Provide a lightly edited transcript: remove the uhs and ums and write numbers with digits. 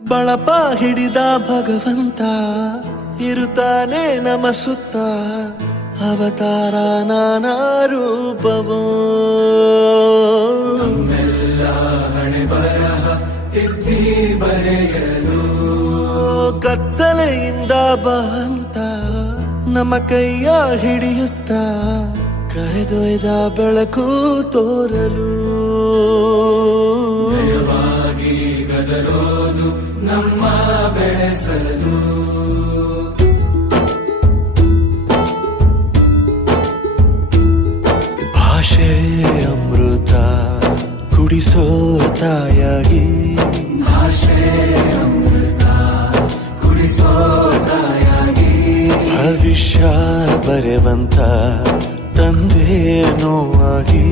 ಬಳಪ ಹಿಡಿದ ಭಗವಂತ ಇರುತ್ತಾನೆ ನಮ ಸುತ್ತ, ಅವತಾರ ನಾನಾ ರೂಪವೋ. ನಮ್ಮೆಲ್ಲ ಹಣೆ ಬರಹ ತಿದ್ದಿ ಬರೆಯಲು ಕತ್ತಲೆಯಿಂದ ಬಂತ ನಮ್ಮ ಕೈಯ ಹಿಡಿಯುತ್ತ, ಕರೆದೊಯ್ದ ಬೆಳಕು ತೋರಲು. ಭಯವಾಗಿ ಗದರೋದು ನಮ್ಮ ಬೆಳೆಸಲು. ಭಾಷೆ ಅಮೃತ ಕುಡಿಸೋ ತಾಯಾಗಿ, ಭಾಷೆ ಅಮೃತ ಕುಡಿಸೋ ತಾಯಾಗಿ, ಭವಿಷ್ಯ ಬರೆವಂತ ತಂದೆನೂ ಆಗಿ.